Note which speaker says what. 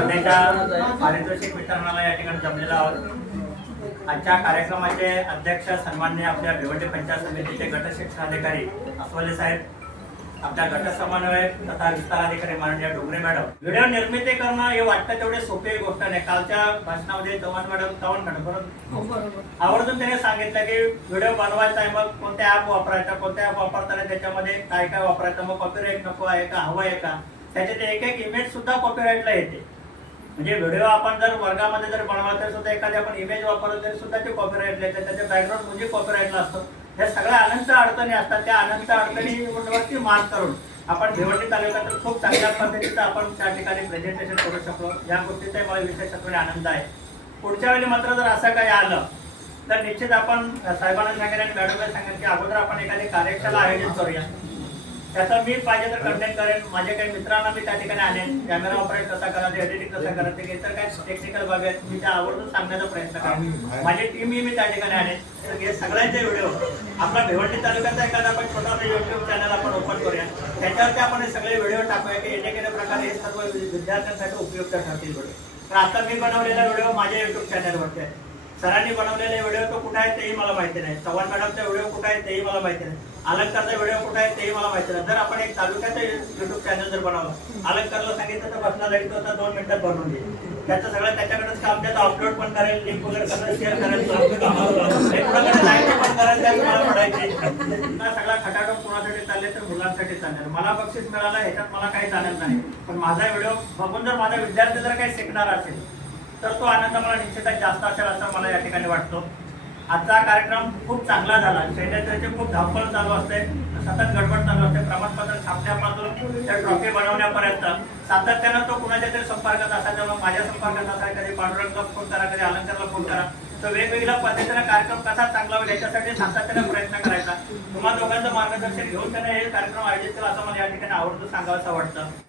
Speaker 1: पारितोषिक वितरणाला या ठिकाणी जमलेलो आहोत. आजच्या कार्यक्रमाचे अध्यक्ष सन्मान्य आपल्या भिवंडी पंचायत समितीचे गट शिक्षणाधिकारी अस्वले साहेब आपल्या गट समन्वयक तथा विस्तार अधिकारी माननीय डोंगरे मॅडम. व्हिडिओ निर्मिती करणं हे वाटतं तेवढे सोपी गोष्ट नाही. कालच्या भाषणामध्ये चव्हाण मॅडम चव्हाण मॅडम बरोबर. आवर्जून त्याने सांगितलं की व्हिडिओ बनवायचा आहे मग कोणत्या ऍप वापरायचा कोणत्या ऍप वापरताना त्याच्यामध्ये काय काय वापरायचं मग कॉपीराईट नको आहे का हवं आहे का? त्याच्यात एक एक इमेज सुद्धा कॉपीराईटला येते. म्हणजे व्हिडिओ आपण जर वर्गामध्ये जर बनवला तरी सुद्धा एखादी आपण इमेज वापरलं तरी सुद्धा ते कॉपीराईटला येते. त्याचे बॅकग्राऊंड म्हणजे कॉपीराईटला असतो. ह्या सगळ्या अनंत अडचणी असतात. त्या अनंत अडचणीवरती मात करून आपण भिवंडी तालुक्यात खूप चांगल्या पद्धतीचं आपण त्या ठिकाणी प्रेझेंटेशन करू शकलो. या गोष्टीचा मला विशेषत्वाने आनंद आहे. पुढच्या वेळी मात्र जर असं काही आलं तर निश्चित आपण साहेबांना सांगेल आणि मॅडमला सांगेल की अगोदर आपण एखादी कार्यशाळा आयोजित करूया. त्याचा मी पाहिजे तर कंटेंट करेन. माझ्या काही मित्रांना मी त्या ठिकाणी आणेन. कॅमेरा ऑपरेट कसा करायचं एडिटिंग कसं करायचं हे तर काही टेक्निकल बाबी आहेत मी त्या आवर्जून सांगण्याचा प्रयत्न करेन. माझी टीम ही मी त्या ठिकाणी आणेन. तर हे सगळ्यांचे व्हिडिओ आपला भिवंडी तालुक्याचा एखादा आपण छोटासा युट्यूब चॅनल आपण ओपन करूया. त्याच्यावरती आपण हे सगळे व्हिडिओ टाकूया की केल्या प्रकारे हे सर्व विद्यार्थ्यांसाठी उपयुक्त ठरतील व्हिडिओ तर आता मी बनवलेला व्हिडिओ माझ्या युट्यूब चॅनलवरती आहे. सरांनी बनवलेले व्हिडिओ तो कुठे आहे तेही मला माहिती नाही. चव्हाण मॅडमचा व्हिडिओ कुठे आहे तेही मला माहिती नाही. अलंकारचा व्हिडिओ कुठे आहे तेही मला माहिती नाही. जर आपण एक तालुक्याचा युट्यूब चॅनल जर बनवलं अलंकारला सांगितलं तर बसणार जाईल तर दोन मिनिटात बनवून देईल. त्याचं सगळं त्याच्याकडेच काम त्याचं अपलोड पण करेल लिंक वगैरे करेल शेअर करेल पण करेल त्या मला सगळा खटाटोप कोणासाठी चालले तर मुलांसाठी चालणार मला बक्षीस मिळालं ह्याच्यात मला काही चालत नाही. पण माझा व्हिडिओ बघून जर माझा विद्यार्थी जर काही शिकणार असेल तर तो आनंद मला निश्चितच जास्त असेल असं मला या ठिकाणी वाटतो. आजचा कार्यक्रम खूप चांगला झाला. सैन्याचे खूप धावपळ चालू असते. सतत गडबड चालू असते. प्रमाणपत्र छापण्यापासून त्या ट्रॉफी बनवण्यापर्यंत. सातत्यानं तो कुणाच्या तरी संपर्कात असायचा. मग माझ्या संपर्कात असाय कधी पांडुरंगला फोन करा कधी अलंकारला फोन करा. तर वेगवेगळ्या पद्धतीनं कार्यक्रम कसा चांगला होईल याच्यासाठी सातत्यानं प्रयत्न करायचा. तुम्हा दोघांचं मार्गदर्शन घेऊन त्याने हे कार्यक्रम आयोजित केला असं मला या ठिकाणी आवडतं सांगावं असं वाटतं.